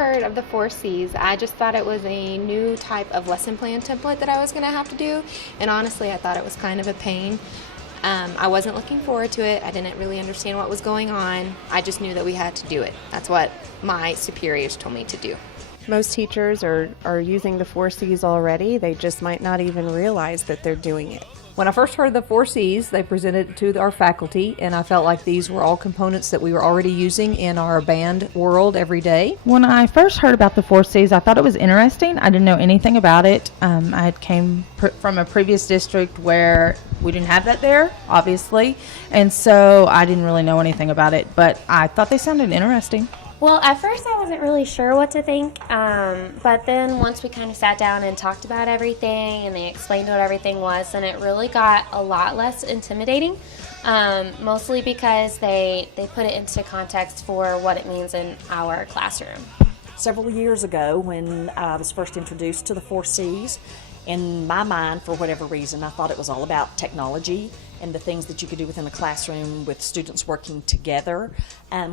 heard of the 4Cs, I just thought it was a new type of lesson plan template that I was going to have to do, and honestly I thought it was kind of a pain. I wasn't looking forward to it. I didn't really understand what was going on. I just knew that we had to do it. That's what my superiors told me to do. Most teachers are using the 4Cs already. They just might not even realize that they're doing it. When I first heard of the 4Cs, they presented it to our faculty, and I felt like these were all components that we were already using in our band world every day. When I first heard about the 4Cs, I thought it was interesting. I didn't know anything about it. I came from a previous district where we didn't have that there, obviously, and so I didn't really know anything about it, but I thought they sounded interesting. Well, at first I wasn't really sure what to think, but then once we kind of sat down and talked about everything and they explained what everything was, then it really got a lot less intimidating, mostly because they put it into context for what it means in our classroom. Several years ago, when I was first introduced to the 4Cs, in my mind, for whatever reason, I thought it was all about technology and the things that you could do within the classroom with students working together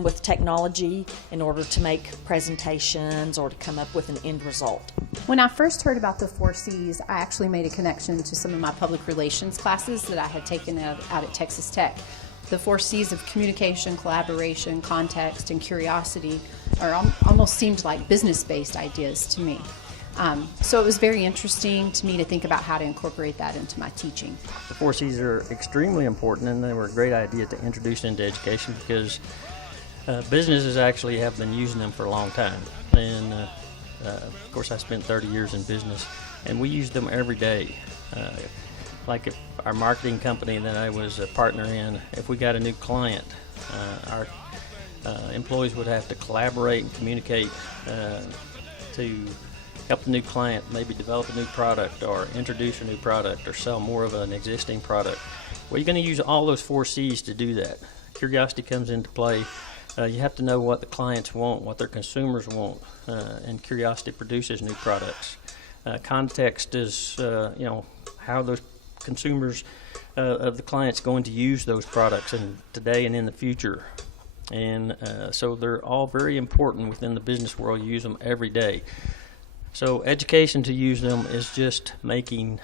with technology in order to make presentations or to come up with an end result. When I first heard about the 4Cs, I actually made a connection to some of my public relations classes that I had taken out at Texas Tech. The 4Cs of communication, collaboration, context, and curiosity almost seemed like business-based ideas to me. So it was very interesting to me to think about how to incorporate that into my teaching. The 4Cs are extremely important, and they were a great idea to introduce into education because businesses actually have been using them for a long time. And of course I spent 30 years in business, and we use them every day. Like if our marketing company that I was a partner in, if we got a new client, our employees would have to collaborate and communicate to help the new client maybe develop a new product or introduce a new product or sell more of an existing product. Well, you're going to use all those 4Cs to do that. Curiosity comes into play. You have to know what the clients want, what their consumers want, and curiosity produces new products. Context is, how those consumers of the clients going to use those products in today and in the future. And so they're all very important within the business world. You use them every day. So education to use them is just making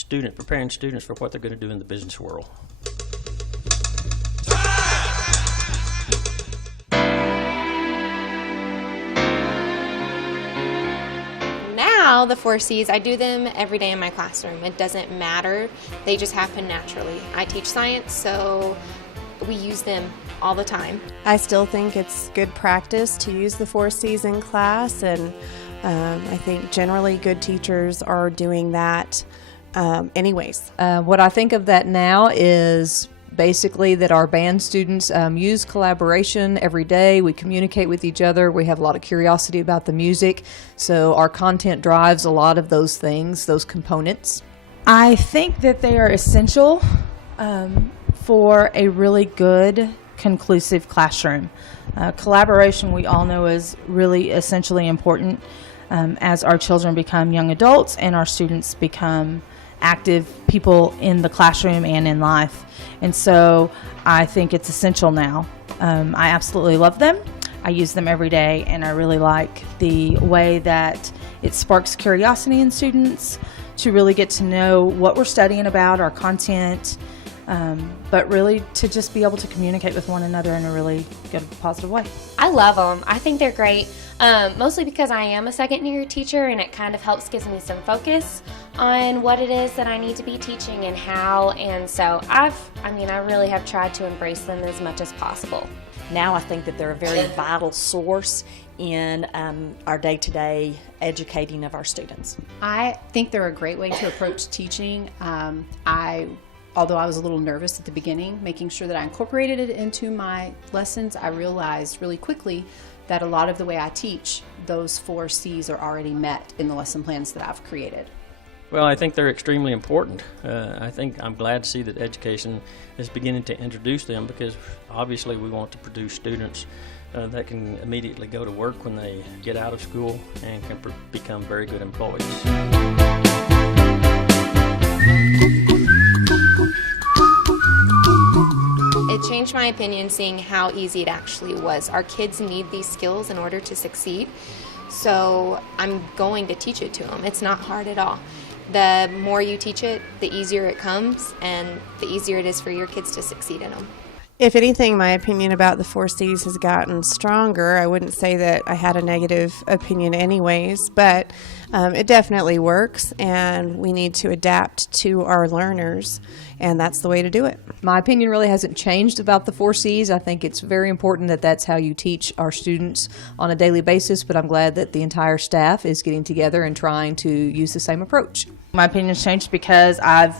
preparing students for what they're going to do in the business world. Now the 4Cs, I do them every day in my classroom. It doesn't matter. They just happen naturally. I teach science, so we use them all the time. I still think it's good practice to use the 4Cs in class, and I think generally good teachers are doing that anyways. What I think of that now is basically that our band students use collaboration every day. We communicate with each other. We have a lot of curiosity about the music. So our content drives a lot of those things, those components. I think that they are essential for a really good, conclusive classroom. Collaboration, we all know, is really essentially important as our children become young adults and our students become active people in the classroom and in life. And so I think it's essential now. I absolutely love them. I use them every day, and I really like the way that it sparks curiosity in students to really get to know what we're studying about, our content, but really to just be able to communicate with one another in a really good, positive way. I love them. I think they're great, mostly because I am a second-year teacher, and it kind of gives me some focus on what it is that I need to be teaching and how, and so I really have tried to embrace them as much as possible. Now I think that they're a very vital source in our day-to-day educating of our students. I think they're a great way to approach teaching. Although I was a little nervous at the beginning, making sure that I incorporated it into my lessons, I realized really quickly that a lot of the way I teach, those 4Cs are already met in the lesson plans that I've created. Well, I think they're extremely important. I'm glad to see that education is beginning to introduce them, because obviously we want to produce students that can immediately go to work when they get out of school and can become very good employees. It changed my opinion seeing how easy it actually was. Our kids need these skills in order to succeed, so I'm going to teach it to them. It's not hard at all. The more you teach it, the easier it comes, and the easier it is for your kids to succeed in them. If anything, my opinion about the 4 C's has gotten stronger. I wouldn't say that I had a negative opinion anyways, but it definitely works, and we need to adapt to our learners, and that's the way to do it. My opinion really hasn't changed about the 4 C's. I think it's very important that that's how you teach our students on a daily basis, but I'm glad that the entire staff is getting together and trying to use the same approach. My opinion's changed because I've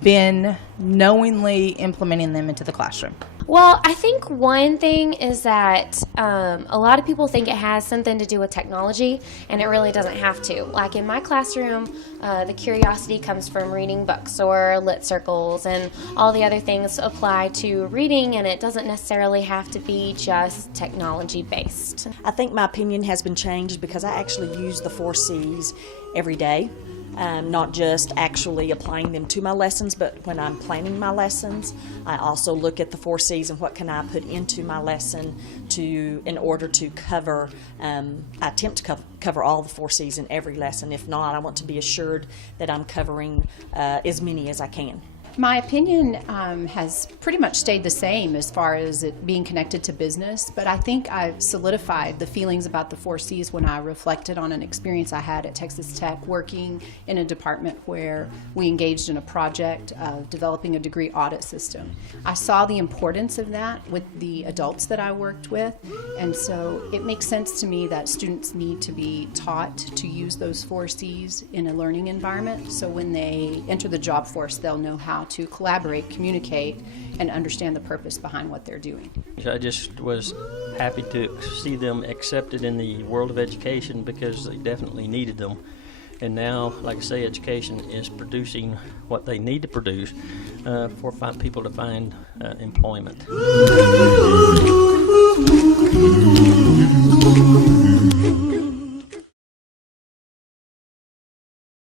been knowingly implementing them into the classroom. Well, I think one thing is that a lot of people think it has something to do with technology, and it really doesn't have to. Like in my classroom, the curiosity comes from reading books or lit circles, and all the other things apply to reading, and it doesn't necessarily have to be just technology based. I think my opinion has been changed because I actually use the 4 C's every day. Not just actually applying them to my lessons, but when I'm planning my lessons, I also look at the 4 C's and what can I put into my lesson in order to cover, I attempt to cover all the 4 C's in every lesson. If not, I want to be assured that I'm covering as many as I can. My opinion has pretty much stayed the same as far as it being connected to business, but I think I've solidified the feelings about the 4 C's when I reflected on an experience I had at Texas Tech working in a department where we engaged in a project of developing a degree audit system. I saw the importance of that with the adults that I worked with, and so it makes sense to me that students need to be taught to use those 4 C's in a learning environment, so when they enter the job force, they'll know how to collaborate, communicate, and understand the purpose behind what they're doing. I just was happy to see them accepted in the world of education because they definitely needed them. And now, like I say, education is producing what they need to produce for people to find employment.